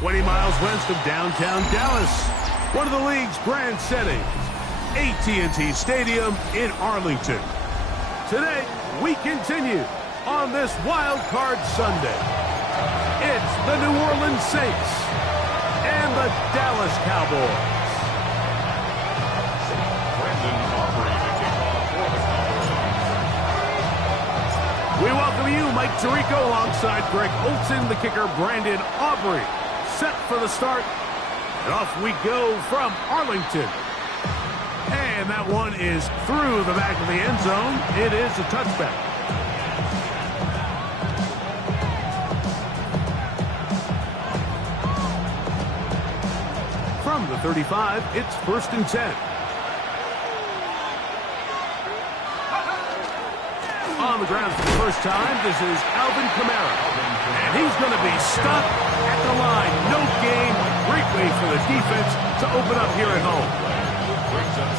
20 miles west of downtown Dallas, one of the league's grand settings, AT&T Stadium in Arlington. Today, we continue on this Wild Card Sunday. It's the New Orleans Saints and the Dallas Cowboys. We welcome you, Mike Tirico, alongside Greg Olson, the kicker, Brandon Aubrey. Set for the start, and off we go from Arlington. And that one is through the back of the end zone. It is a touchback. From the 35, it's 1st and 10. On the ground for the first time, this is Alvin Kamara. And he's going to be stopped at the line. No gain. Great way for the defense to open up here at home.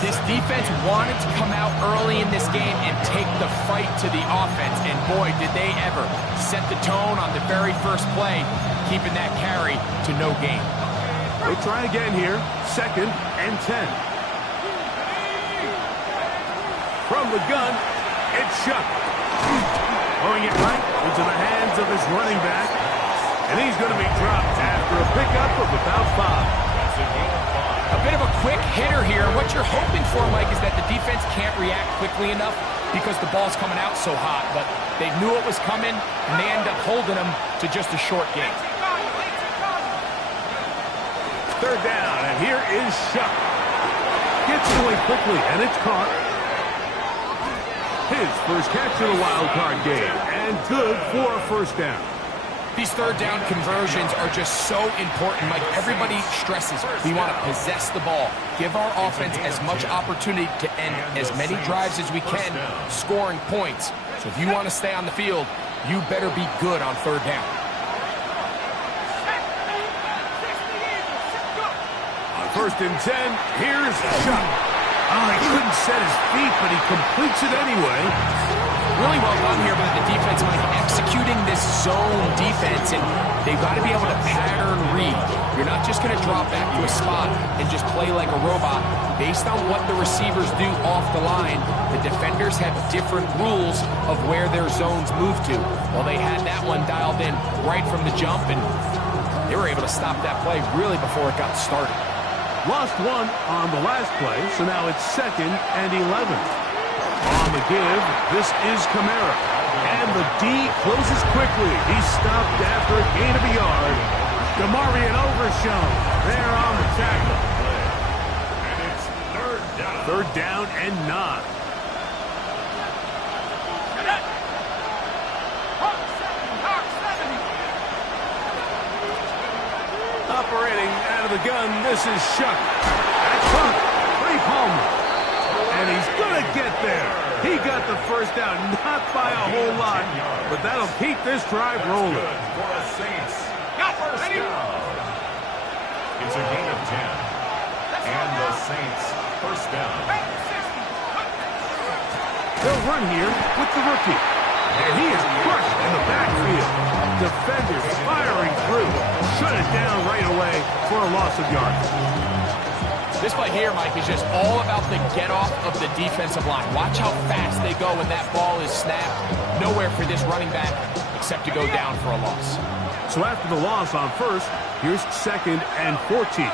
This defense wanted to come out early in this game and take the fight to the offense. And boy, did they ever set the tone on the very first play, keeping that carry to no gain. They try again here. 2nd and 10. From the gun, it's Shuck. Throwing it right into the hands of his running back. And he's going to be dropped after a pickup of about 5. A bit of a quick hitter here. What you're hoping for, Mike, is that the defense can't react quickly enough because the ball's coming out so hot. But they knew it was coming, and they end up holding them to just a short gain. 3rd down, and here is Shuck. Gets it away quickly, and it's caught. His first catch of the wild card game, and good for a 1st down. These 3rd down conversions are just so important, Mike. Everybody stresses we want to possess the ball, give our offense as much opportunity to end as many drives as we can, scoring points. So if you want to stay on the field, you better be good on 3rd down. On 1st and 10, here's Shuck. Oh, he couldn't set his feet, but he completes it anyway. Really well done here by the defense, Mike, executing this zone defense, and they've got to be able to pattern read. You're not just going to drop back to a spot and just play like a robot. Based on what the receivers do off the line, the defenders have different rules of where their zones move to. Well, they had that one dialed in right from the jump, and they were able to stop that play really before it got started. Lost one on the last play, so now it's 2nd and 11. On the give, this is Kamara. And the D closes quickly. He's stopped after a gain of a yard. DeMarvion Overshown there on the tackle. And it's 3rd down. 3rd down and 9. Operating out of the gun, this is Shuck. That's Hunt. Ray Palmer. And he's going to get there. He got the 1st down, not by a whole lot, but that'll keep this drive rolling. For the Saints. First down. It's a gain of 10. And the Saints, 1st down. They'll run here with the rookie. And he is crushed in the backfield. Defenders firing through. Shut it down right away for a loss of yards. This play here, Mike, is just all about the get-off of the defensive line. Watch how fast they go when that ball is snapped. Nowhere for this running back except to go down for a loss. So after the loss on 1st, here's 2nd and 14.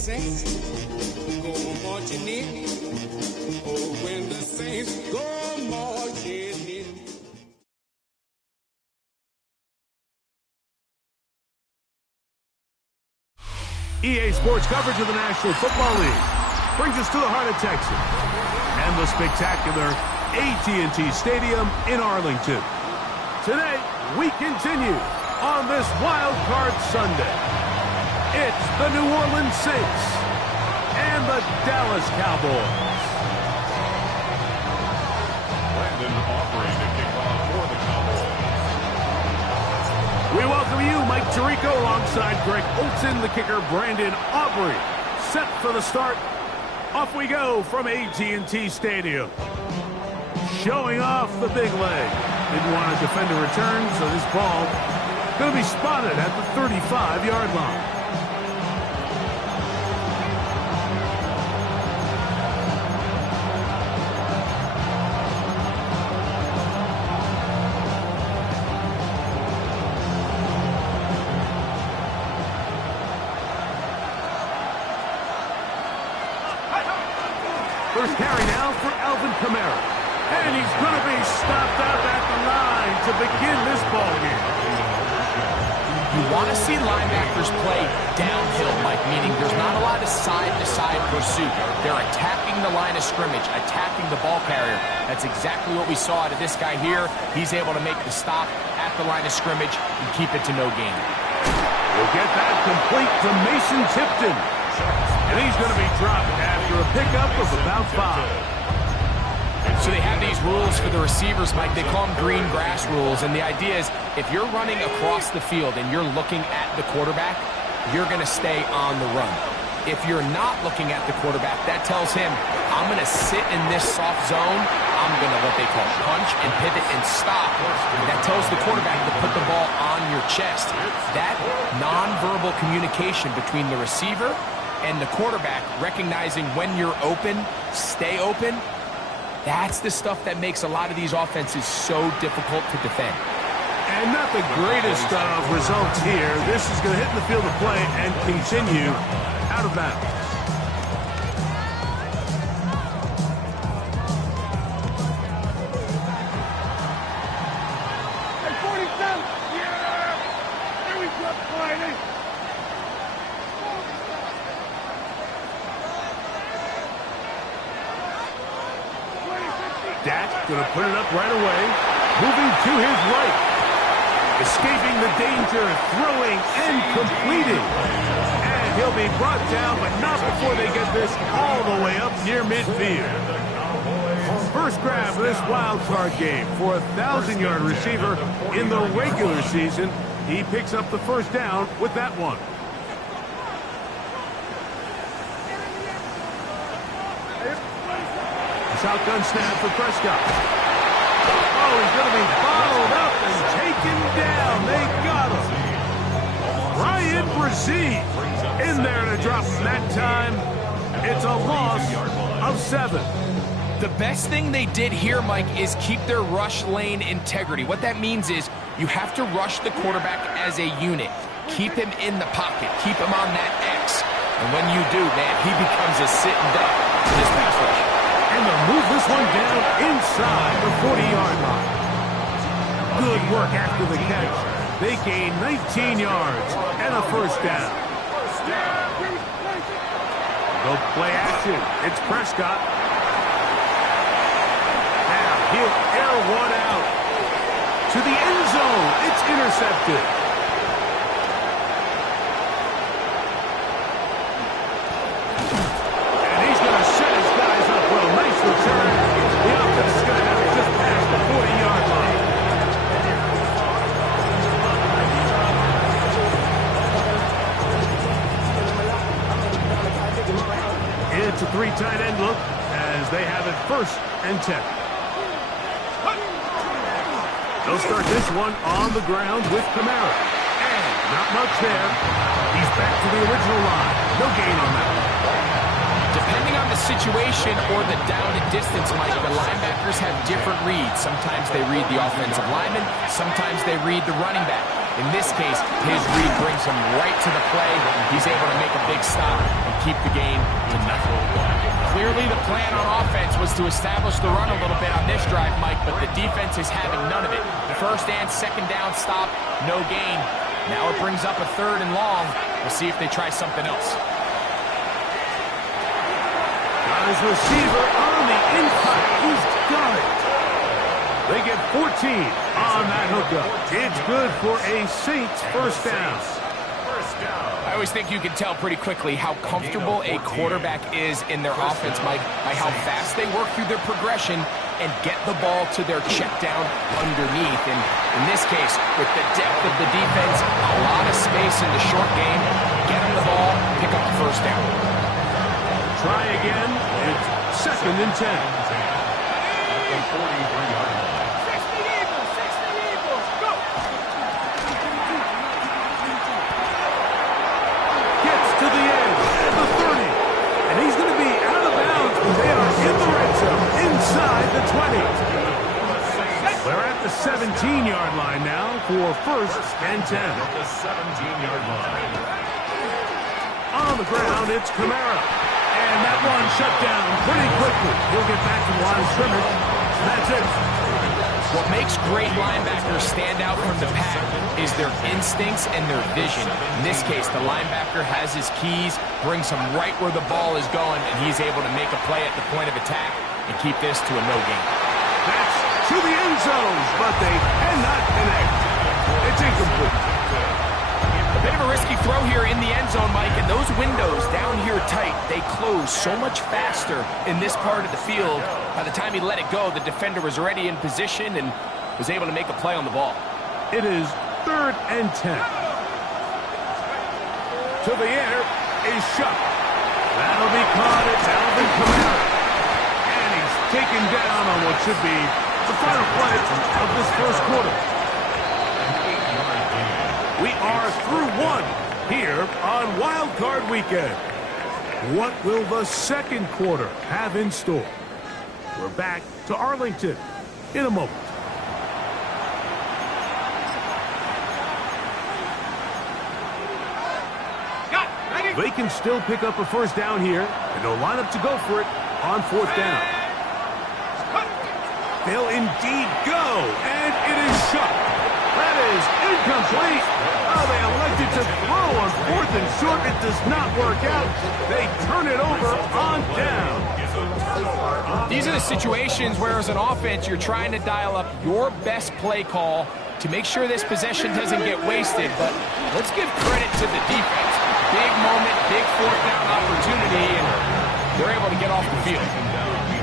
saints go marching in. Oh, when the saints go marching in. EA Sports coverage of the National Football League brings us to the heart of Texas and the spectacular AT&T Stadium in Arlington. Today, we continue on this Wild Card Sunday. It's the New Orleans Saints and the Dallas Cowboys. Brandon offering to kick off for the Cowboys. We welcome you, Mike Tirico, alongside Greg Olson, the kicker, Brandon Aubrey. Set for the start. Off we go from AT&T Stadium. Showing off the big leg. Didn't want to defend a return, so this ball going to be spotted at the 35-yard line. First carry now for Alvin Kamara. And he's going to be stopped up at the line to begin this ball game. You want to see linebackers play downhill, Mike, meaning there's not a lot of side-to-side pursuit. They're attacking the line of scrimmage, attacking the ball carrier. That's exactly what we saw out of this guy here. He's able to make the stop at the line of scrimmage and keep it to no gain. We'll get that complete to Mason Tipton. And he's going to be dropped after a pickup of about 5. So they have these rules for the receivers, Mike. They call them green grass rules. And the idea is if you're running across the field and you're looking at the quarterback, you're going to stay on the run. If you're not looking at the quarterback, that tells him, I'm going to sit in this soft zone. I'm going to what they call punch and pivot and stop. And that tells the quarterback to put the ball on your chest. That nonverbal communication between the receiver and the quarterback, recognizing when you're open, stay open, that's the stuff that makes a lot of these offenses so difficult to defend. And not the greatest of results here. This is going to hit the field of play and continue out of bounds. Hey, 47! Yeah! Here we go, Friday! Dak going to put it up right away. Moving to his right. Escaping the danger, throwing and completing. And he'll be brought down, but not before they get this all the way up near midfield. First grab of this wild card game for a 1,000-yard receiver in the regular season. He picks up the first down with that one. Shotgun snap for Prescott. Oh, he's going to be bottled up and taken down. They got him. Ryan Brzee in there to drop him that time. It's a loss of 7. The best thing they did here, Mike, is keep their rush lane integrity. What that means is you have to rush the quarterback as a unit. Keep him in the pocket. Keep him on that X. And when you do, man, he becomes a sitting duck in this pass rush. And they'll move this one down inside the 40-yard line. Good work after the catch. They gain 19 yards and a first down. Go play action. It's Prescott. Now he'll air one out to the end zone. It's intercepted. And he's going to set his guys up well. Nice return. The offense is going to have it just past the 40-yard line. It's a 3 tight end look as they have it 1st and 10. They'll start this one on the ground with Kamara. And not much there. He's back to the original line. No gain on that one. Depending on the situation or the down and distance, Mike, the linebackers have different reads. Sometimes they read the offensive lineman. Sometimes they read the running back. In this case, his read brings him right to the play. He's able to make a big stop and keep the game to nothing. Clearly, the plan on offense was to establish the run a little bit on this drive, Mike, but the defense is having none of it. First and second down stop, no gain. Now it brings up a 3rd and long. We'll see if they try something else. Got his receiver on the inside. He's got it. They get 14 on that hookup. It's good for a Saints first down. I always think you can tell pretty quickly how comfortable a quarterback is in their offense, Mike, by how fast they work through their progression and get the ball to their check down underneath. And in this case, with the depth of the defense, a lot of space in the short game, get them the ball, pick up the first down. Try again. It's 2nd and 10. Gets to the edge at the 30. And he's going to be out of bounds. They are in the red zone, inside the 20. They're at the 17-yard line now for 1st and 10. The 17-yard line. On the ground, it's Kamara. And that one shut down pretty quickly. He'll get back to the line of scrimmage. That's it. What makes great linebackers stand out from the pack is their instincts and their vision. In this case, the linebacker has his keys, brings him right where the ball is going, and he's able to make a play at the point of attack and keep this to a no gain. That's to the end zone, but they cannot connect. It's incomplete. A bit of a risky throw here in the end zone, Mike, and those windows down here tight, they close so much faster in this part of the field. By the time he let it go, the defender was already in position and was able to make a play on the ball. It is 3rd and 10. To the air is shot. That'll be caught. It's Alvin Kamara. And he's taken down on what should be the final play of this first quarter. We are through 1 here on Wild Card Weekend. What will the second quarter have in store? We're back to Arlington in a moment. They can still pick up a first down here, and they'll line up to go for it on 4th down. They'll indeed go, and it is shot. That is incomplete. Oh, they elected to throw on 4th and short. It does not work out. They turn it over on down. These are the situations where, as an offense, you're trying to dial up your best play call to make sure this possession doesn't get wasted. But let's give credit to the defense. Big moment, big 4th down opportunity, and they're able to get off the field.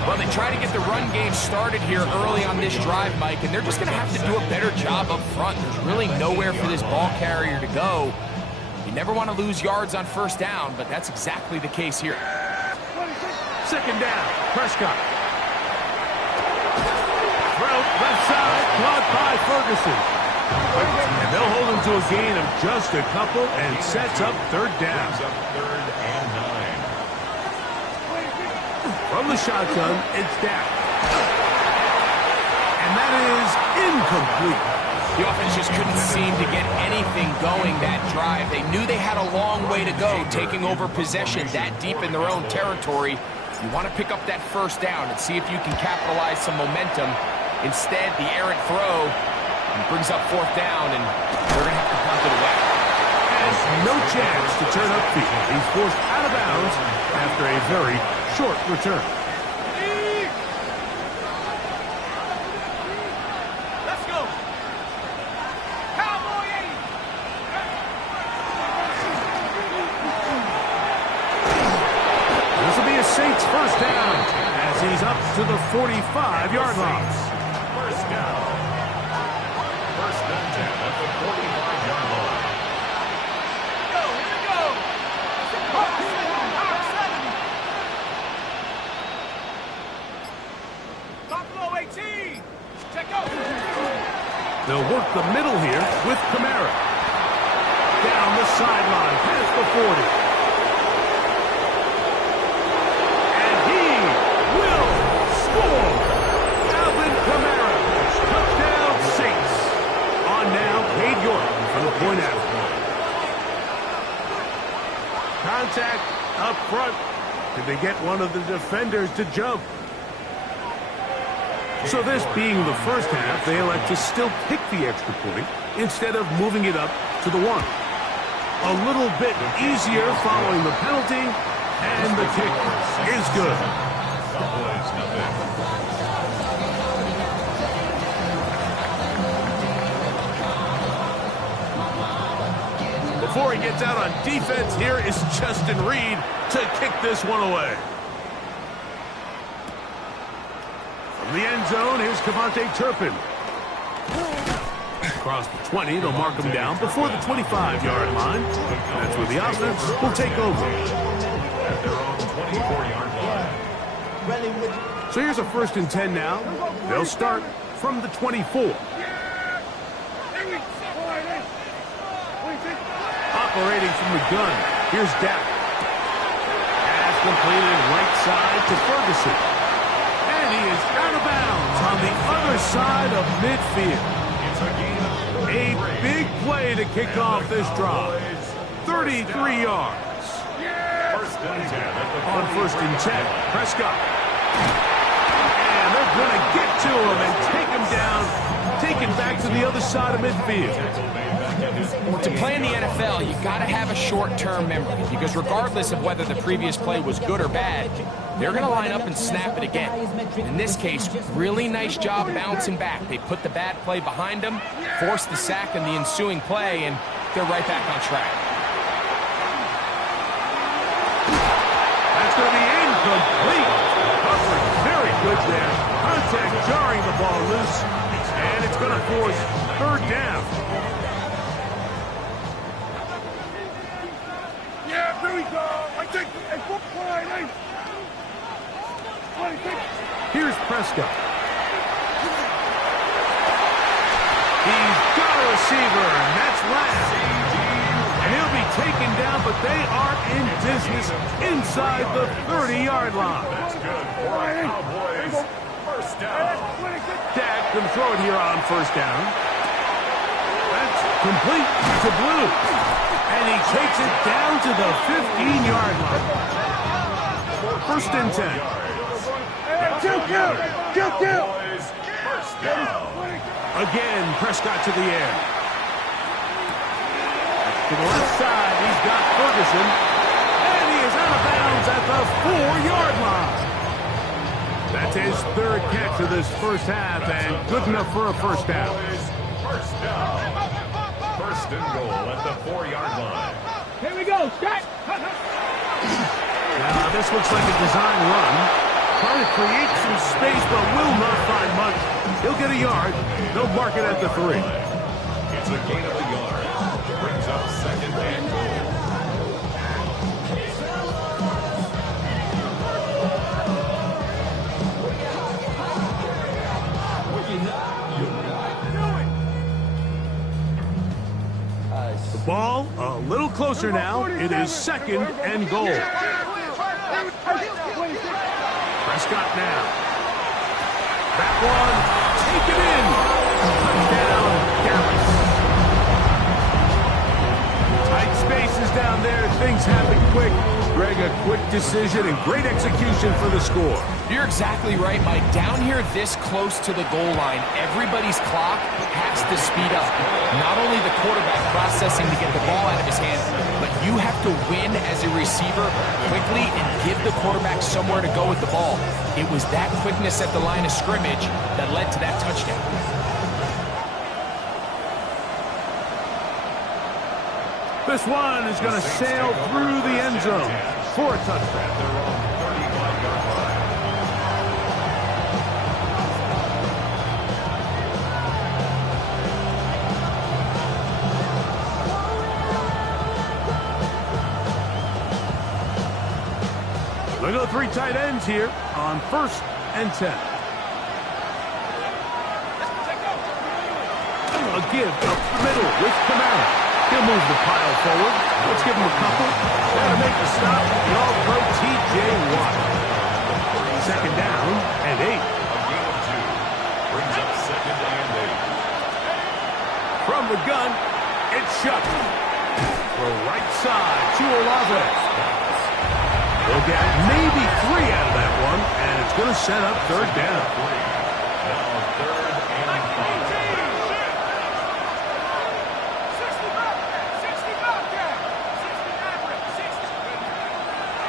Well, they try to get the run game started here early on this drive, Mike, and they're just going to have to do a better job up front. There's really nowhere for this ball carrier to go. You never want to lose yards on 1st down, but that's exactly the case here. 2nd down, Prescott. Throw left side, caught by Ferguson. And they'll hold him to a gain of just a couple and sets up 3rd down. From the shotgun, it's down. And that is incomplete. The offense just couldn't seem to get anything going that drive. They knew they had a long way to go, taking over possession that deep in their own territory. You want to pick up that 1st down and see if you can capitalize some momentum. Instead, the errant throw brings up 4th down, and they're going to have to punt it away. Has no chance to turn upfield. He's forced out of bounds after a very short return. Let's go. Cowboy 80. This will be a Saints first down as he's up to the 45-yard line. First down. 1st and 10 at the 45-yard line. Go, here we go. Buffalo 18. Check out. They'll work the middle here with Kamara. Down the sideline, past the 40. And he will score. Alvin Kamara. Touchdown Saints. On now, Cade York for the Contact up front. Did they get one of the defenders to jump? So this being the first half, they elect to still kick the extra point instead of moving it up to the 1. A little bit easier following the penalty, and the kick is good. Before he gets out on defense, here is Justin Reed to kick this one away. From the end zone, here's Cavante Turpin. Across the 20, they'll mark him down before the 25-yard line. That's where the offense will take over. At their own 24-yard line. So here's a 1st and 10 now. They'll start from the 24. Operating from the gun, here's Dak. Pass completed right side to Ferguson. And he is out of bounds on the other side of midfield. A big play to kick off this drive. 33 yards. On 1st and 10, Prescott. And they're going to get to him and take him down, take it back to the other side of midfield. To play in the NFL, you got to have a short-term memory, because regardless of whether the previous play was good or bad, they're going to line up and snap it again. In this case, really nice job bouncing back. They put the bad play behind them, forced the sack in the ensuing play, and they're right back on track. That's going to be incomplete. Coverage very good there. Contact jarring the ball loose, and it's going to force 3rd down. Yeah, there we go. I think it's good play. Here's Prescott. He's got a receiver, and that's Lamb. And he'll be taken down, but they are in business inside the 30-yard line. That's good for our Cowboys. 1st down. Dak can throw it here on 1st down. That's complete to Blue. And he takes it down to the 15-yard line. 1st and 10. Kill. 1st down. Again, Prescott to the air. To the left side, he's got Ferguson. And he is out of bounds at the 4-yard line. That's his 3rd catch of this first half, and good enough for a 1st down. 1st down. 1st and goal at the 4-yard line. Here we go. Shot. Now, this looks like a design run. Trying to create some space, but will not find much. He'll get a yard. They'll mark it at the 3. It's a gain of a yard. Brings up 2nd and goal. The ball a little closer now. It is 2nd and goal. Prescott now. That one, take it in. Touchdown, Dallas. Tight spaces down there. Things happen quick. Greg, a quick decision and great execution for the score. You're exactly right, Mike. Down here this close to the goal line, everybody's clock has to speed up. Not only the quarterback processing to get the ball out of his hand, but you have to win as a receiver quickly and give the quarterback somewhere to go with the ball. It was that quickness at the line of scrimmage that led to that touchdown. This one is going to sail through the end zone for a touchdown. Their own 35-yard line. They go 3 tight ends here on 1st and 10. A give up the middle with Kamara. He'll move the pile forward. Let's give him a couple. That'll make the stop. The All-Pro T.J. Watt. 2nd down and 8. A gain of 2. Brings up 2nd and 8. From the gun, it's Shuck. For right side to Olave. They'll get maybe 3 out of that one, and it's going to set up third down. Now third and 5.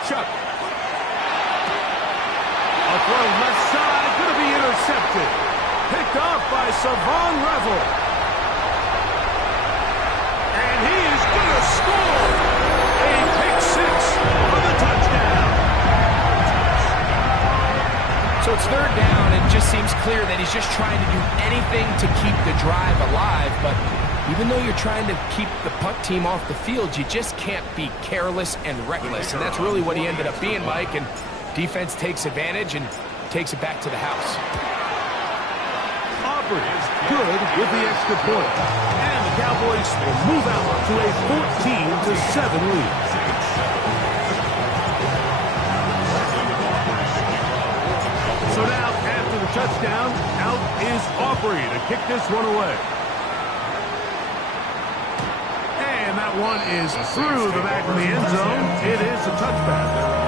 Chuck. A throw left side, going to be intercepted. Picked off by Savon Revel. And he is going to score. A pick 6 for the touchdown. So it's third down, and it just seems clear that he's just trying to do anything to keep the drive alive. But even though you're trying to keep the punt team off the field, you just can't be careless and reckless. And that's really what he ended up being, Mike. And defense takes advantage and takes it back to the house. Auburn is good with the extra point. And the Cowboys will move out to a 14-7 lead. So now, after the touchdown, out is Aubrey to kick this one away. And that one is through the back of the end zone. It is a touchback.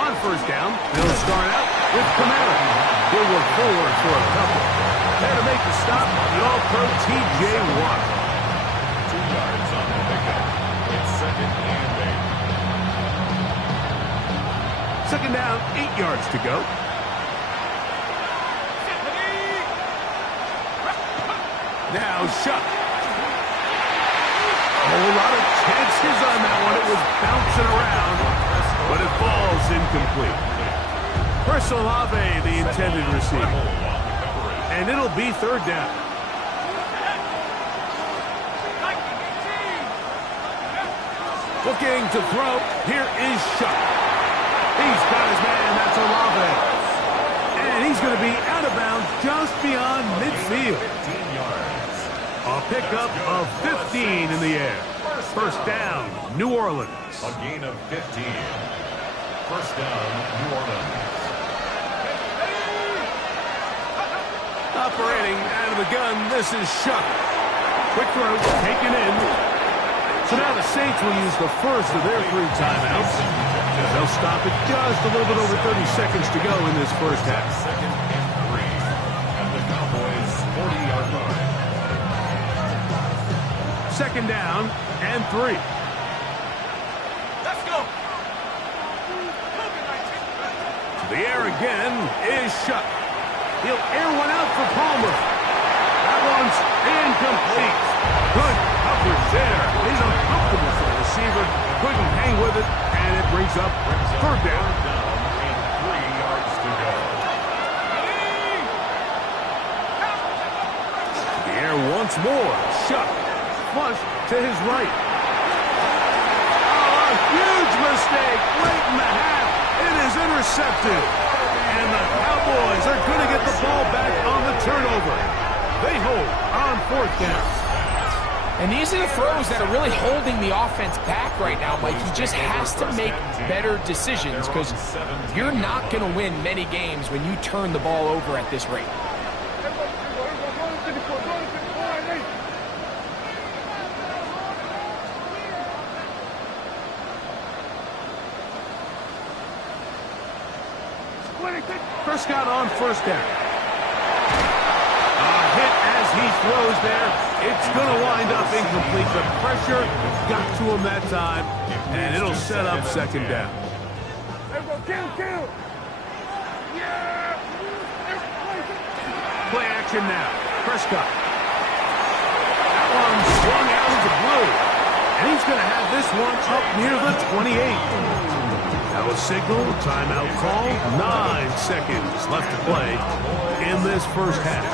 On first down, they'll start out with Camara. He'll work forward for a couple. There to make the stop, the All-Pro T.J. Watt. 2 yards on the pickup. It's second and 8. Second down, 8 yards to go. Now Shuck. A whole lot of chances on that one. It was bouncing around, but it falls incomplete. Chris Olave, the intended receiver. And it'll be third down. Looking to throw. Here is Shuck. He's got his man. That's Olave. And he's going to be out of bounds just beyond midfield. 15 yards. A pickup of 15 in the air. First down, New Orleans. A gain of 15. First down, New Orleans. Operating out of the gun, this is Shuck. Quick throw, taken in. So now the Saints will use the first of their 3 timeouts. They'll stop it just a little bit over 30 seconds to go in this first half. Second and 3. And the Cowboys' 40-yard line. Second down and 3. Let's go. The air again is Shuck. He'll air one out for Palmer. That one's incomplete. Good coverage there. He's uncomfortable for the receiver. Couldn't hang with it, and it brings up third down. And 3 yards to go. The air once more. Shuck. Flush to his right. Oh, a huge mistake late in the half. It is intercepted. And the Cowboys are going to get the ball back on the turnover. They hold on fourth down. And these are the throws that are really holding the offense back right now, Mike. He just has to make better decisions because you're not going to win many games when you turn the ball over at this rate. Prescott on first down. A hit as he throws there. It's going to wind up incomplete. The pressure got to him that time, and it'll set up second down. Play action now. Prescott. That one swung out into blue. And he's going to have this one up near the 28. That was signal, timeout call, 9 seconds left to play in this first half.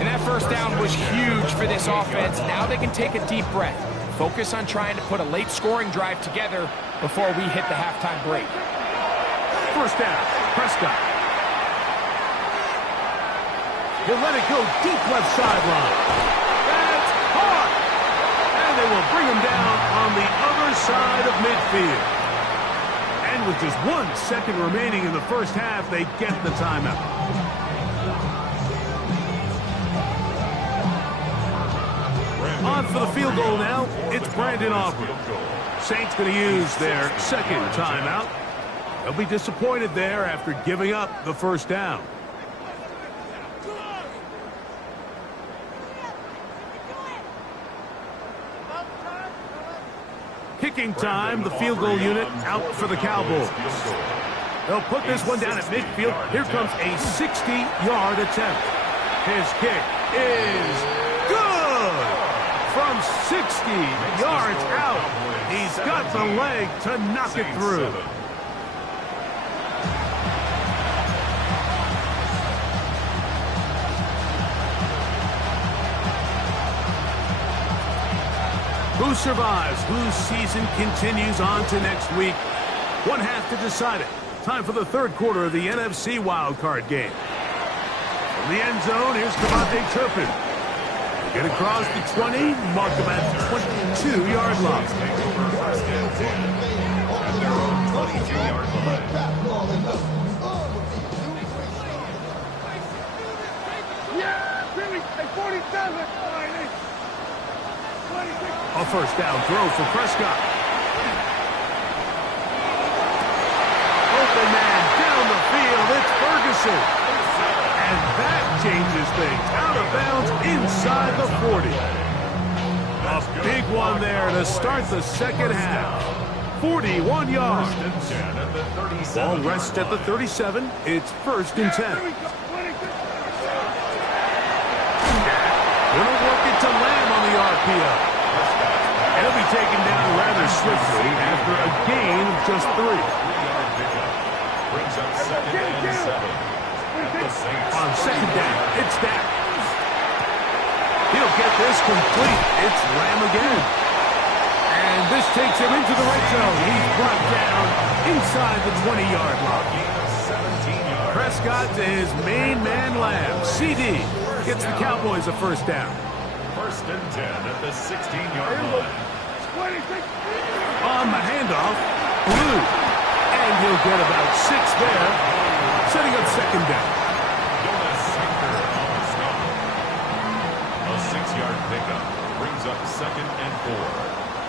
And that first down was huge for this offense. Now they can take a deep breath. Focus on trying to put a late scoring drive together before we hit the halftime break. First down, Prescott. He'll let it go deep left sideline. That's caught. And they will bring him down on the other inside of midfield. And with just 1 second remaining in the first half, they get the timeout. On for the field goal now, it's Brandon Aubrey. Saints going to use their second timeout. They'll be disappointed there after giving up the first down. Kicking time, the field goal unit out for the Cowboys. They'll put this one down at midfield. Here comes a 60-yard attempt. His kick is good! From 60 yards out, he's got the leg to knock it through. Who survives? Whose season continues on to next week? One half to decide it. Time for the third quarter of the NFC wildcard game. From the end zone, here's Devontae Turpin. Get across the 20, mark him at the 22-yard line. Yeah, Billy, at 47. A first down throw for Prescott. Open man down the field. It's Ferguson. And that changes things. Out of bounds inside the 40. A big one there to start the second half. 41 yards. Ball rests at the 37. It's 1st and 10. Gonna work it to Lamb on the RPO. He'll be taken down rather swiftly after a gain of just 3. Brings up 2nd and 7. On second down, it's Dak. He'll get this complete. It's Lamb again. And this takes him into the red zone. He's brought down inside the 20-yard line. Prescott to his main man, Lamb. CD gets the Cowboys a first down. 1st and 10 at the 16-yard line. On the handoff, Blue. And he'll get about 6 there, setting up second down. A 6-yard pickup brings up 2nd and 4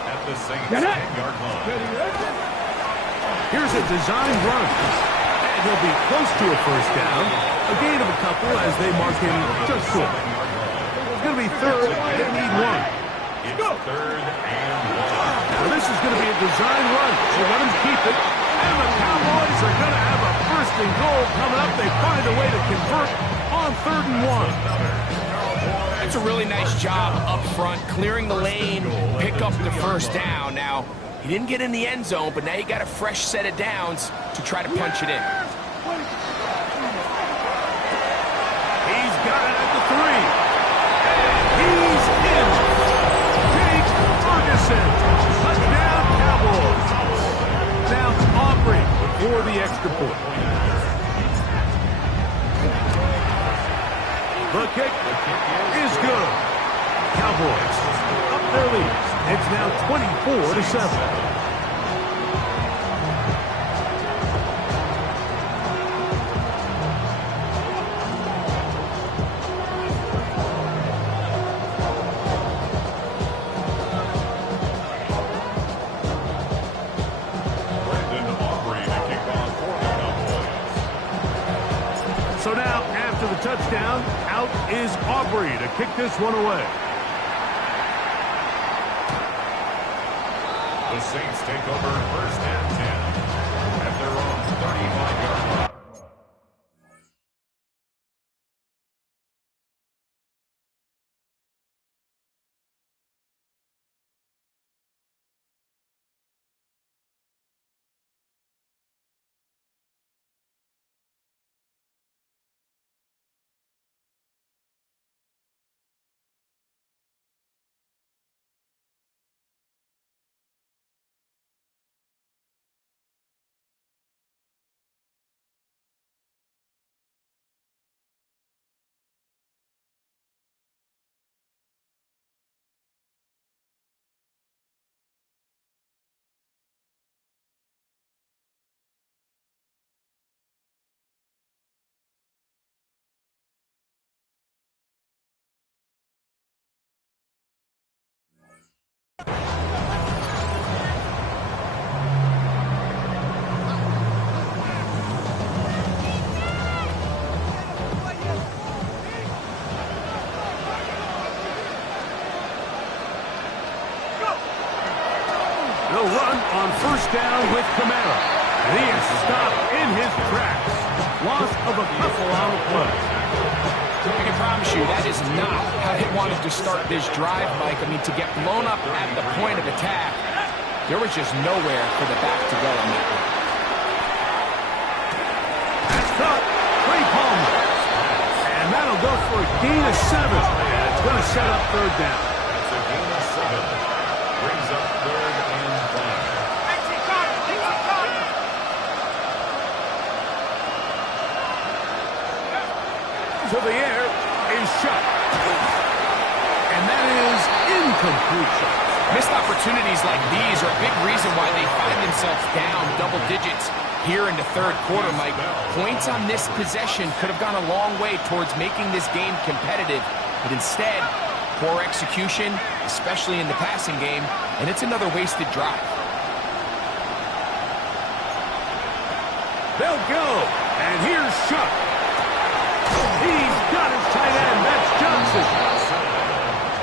at the Saints' 10-yard line. Here's a design run. And he'll be close to a first down. A gain of a couple as they mark him just short. It's going to be 3rd. They need 1. It's 3rd and 1. Now this is going to be a design run. So let him keep it. And the Cowboys are going to have a 1st and goal coming up. They find a way to convert on 3rd and 1. That's a really nice job up front, clearing the lane, pick up the first down. Now, he didn't get in the end zone, but now you got a fresh set of downs to try to punch it in. He's got it at the 3. And he's in. Jake Ferguson. Touchdown, Cowboys. Now Aubrey for the extra point. The kick is good. Cowboys up their lead. It's now 24-7. So now, after the touchdown, out is Aubrey to kick this one away. The Saints take over 1st and 10 at their own 35-yard line. They'll run on first down with Kamara. And he is stopped in his tracks. Loss of a couple on the play. I can promise you that is not how they wanted to start this drive, Mike. I mean, to get blown up at the point of attack, there was just nowhere for the back to go on that one. That's caught. Trey Palmer. And that'll go for a gain of 7. And it's going to set up third down. That's a gain of 7. Brings up 3rd and 5. To the air is shot. And that is incomplete. Missed opportunities like these are a big reason why they find themselves down double digits here in the third quarter, Mike. Points on this possession could have gone a long way towards making this game competitive, but instead, poor execution, especially in the passing game, and it's another wasted drive. They'll go, and here's Shuck. He's got his tight end, that's Johnson.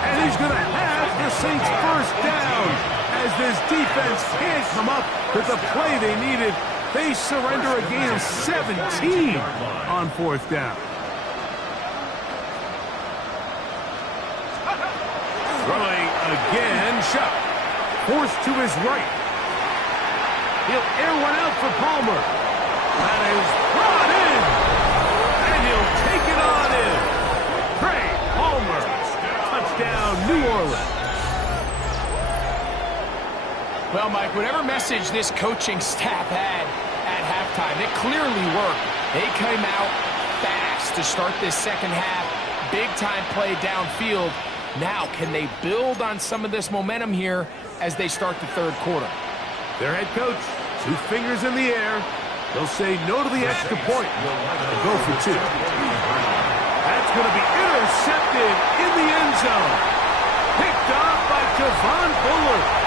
And he's going to have the Saints first down as this defense can't come up with the play they needed. They surrender a gain of 17 on fourth down. Throwing again, Shuck. Forced to his right. He'll air one out for Palmer. That is brought in. And he'll take it on in. Trey Palmer. Touchdown, New Orleans. Well, Mike, whatever message this coaching staff had at halftime, it clearly worked. They came out fast to start this second half. Big-time play downfield. Now, can they build on some of this momentum here as they start the third quarter? Their head coach, 2 fingers in the air. They'll say no to the extra point. They'll go for 2. That's going to be intercepted in the end zone. Picked off by Javon Fuller.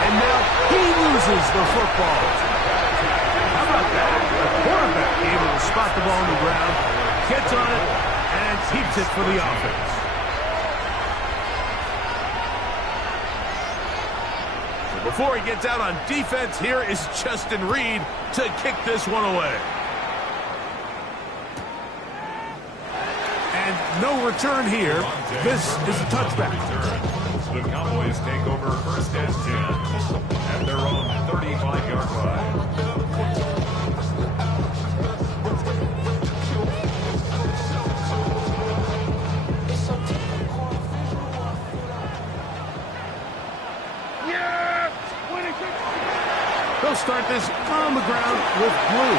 And now he loses the football. How about that? The quarterback able to spot the ball on the ground, gets on it, and keeps it for the offense. Before he gets out on defense, here is Justin Reed to kick this one away. And no return here. This is a touchback. The Cowboys take over first and 10 at their own 35-yard line. They'll start this on the ground with Blue.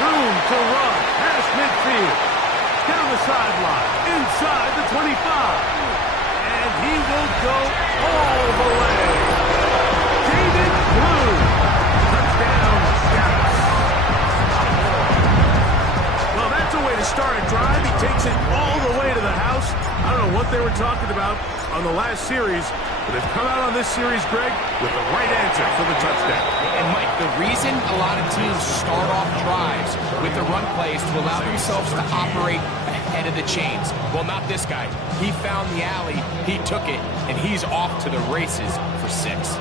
Room to run past midfield. Down the sideline. Inside the 25. And he will go all the way. David Blue. Touchdown, Dallas. Well, that's a way to start a drive. He takes it all the way to the house. I don't know what they were talking about on the last series, but they've come out on this series, Greg, with the right answer for the touchdown. And, Mike, the reason a lot of teams start off drives with the run plays to allow themselves to operate ahead of the chains. Well, not this guy. He found the alley, he took it, and he's off to the races for 6.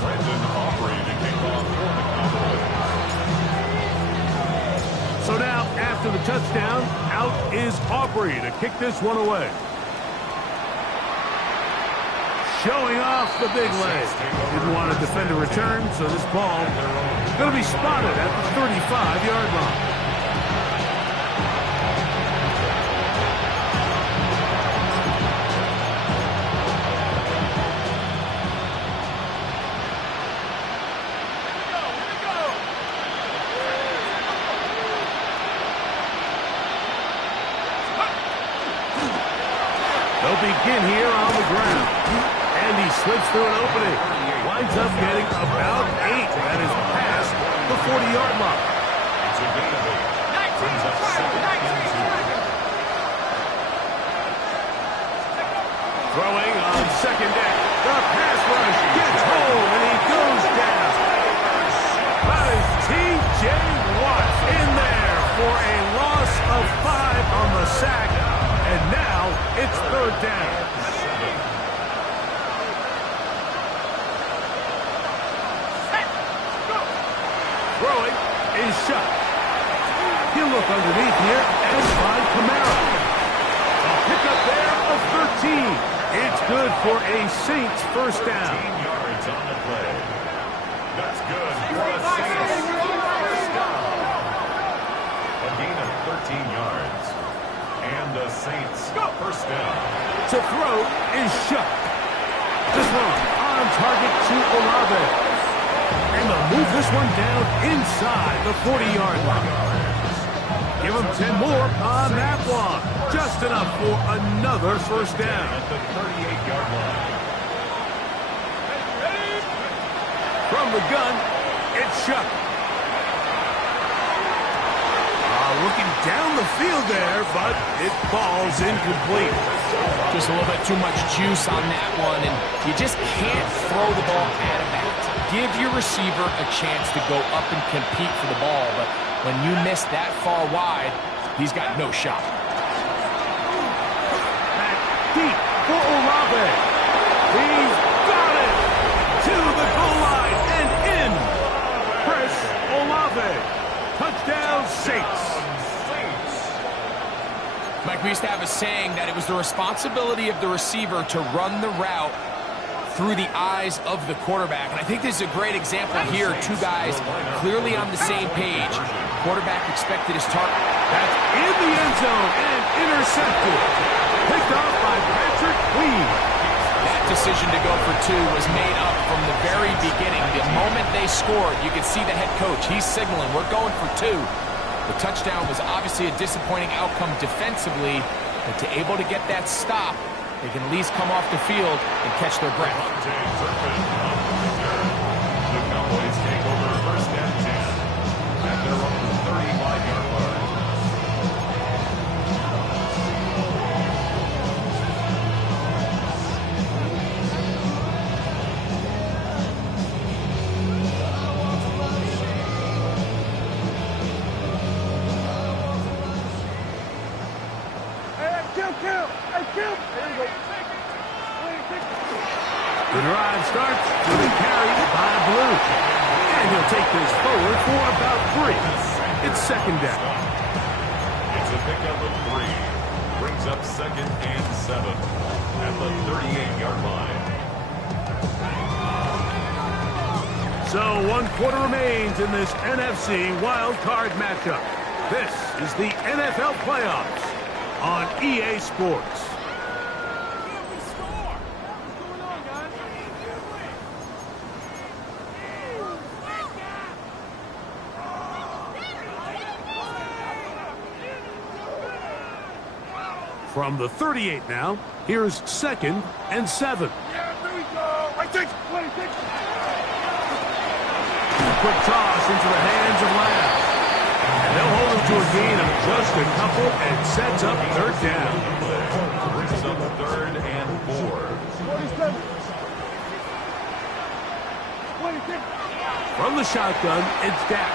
Brandon Aubrey to kick off for the Cowboys. So now, after the touchdown, out is Aubrey to kick this one away. Showing off the big leg. Didn't want to defend a return, so this ball is going to be spotted at the 35-yard line. They'll begin here on the ground. And he slips through an opening. Winds up getting about 8. That is past the 40-yard line. It's a gain of 8. Brings up 2nd and 2. Throwing on second down. The pass rush gets home, and he goes down. That is T.J. Watt in there for a loss of 5 on the sack. And now it's 3rd Saints first down. 15 yards on the play. That's good for the Saints. First down. A gain of 13 yards. And the Saints first down. To throw is Shook. This one on target to Olave. And they'll move this one down inside the 40-yard line. Give them 10 more on that one. Just enough for another first down. At the 38-yard line. From the gun, it's Shook. Looking down the field there, but it falls incomplete. Just a little bit too much juice on that one, and you just can't throw the ball at a bat. Give your receiver a chance to go up and compete for the ball, but when you miss that far wide, he's got no shot. Back deep for Olave. He's got it to the goal line and in. Chris Olave. Touchdown, Saints. Mike, we used to have a saying that it was the responsibility of the receiver to run the route through the eyes of the quarterback. And I think this is a great example here. Two guys clearly on the same page. Quarterback expected his target. That's in the end zone and intercepted. Picked off by Patrick Queen. That decision to go for two was made up from the very beginning. The moment they scored, you could see the head coach. He's signaling, we're going for two. The touchdown was obviously a disappointing outcome defensively, but to able to get that stop, they can at least come off the field and catch their breath. The Cowboys take over first and 10 at their own 35-yard line. The drive starts with a carry by Blue. And he'll take this forward for about 3. It's second down. It's a pickup of 3. Brings up second and 7 at the 38-yard line. So 1 quarter remains in this NFC wild card matchup. This is the NFL playoffs on EA Sports. From the 38 now, here's second and 7. Yeah, there we go. I think. Quick toss into the hands of Lamb. And they'll hold him to a gain of just a couple and sets up third down. Brings up third and 4. From the shotgun, it's Dak.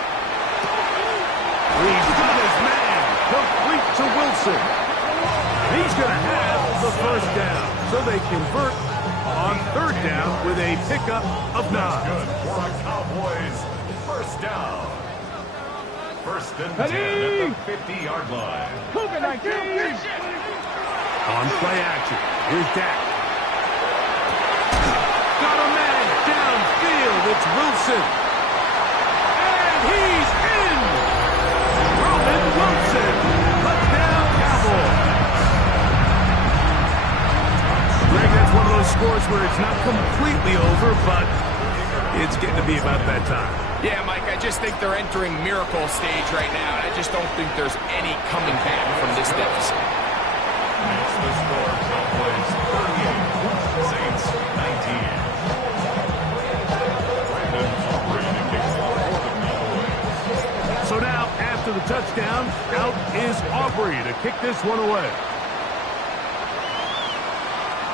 He's got his man. Complete to Wilson. He's going to have the first down. So they convert on third down with a pickup of 9. Good for a Cowboys first down. First and 10 at the 50-yard line. On play action, here's Dak. Got a man downfield. It's Wilson. And he's in. Roman Wilson. Touchdown, Cowboys. Greg, that's one of those scores where it's not completely over, but it's getting to be about that time. Yeah, Mike, I just think they're entering miracle stage right now, and I just don't think there's any coming back from this deficit. It's the score. Cowboys 38, Saints 19. Brandon Aubrey to kick off for the Cowboys. So now, after the touchdown, out is Aubrey to kick this one away.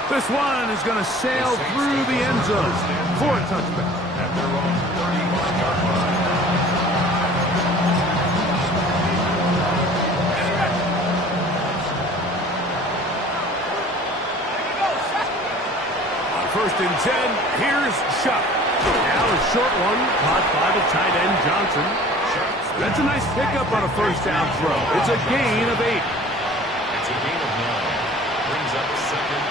This one is going to sail through the end zone for a touchback. At their own 35-yard line. On first and 10, here's Shuck. Now a short one caught by the tight end Johnson. That's a nice pickup on a first down throw. It's a gain of 8. It's a gain of 9. Brings up second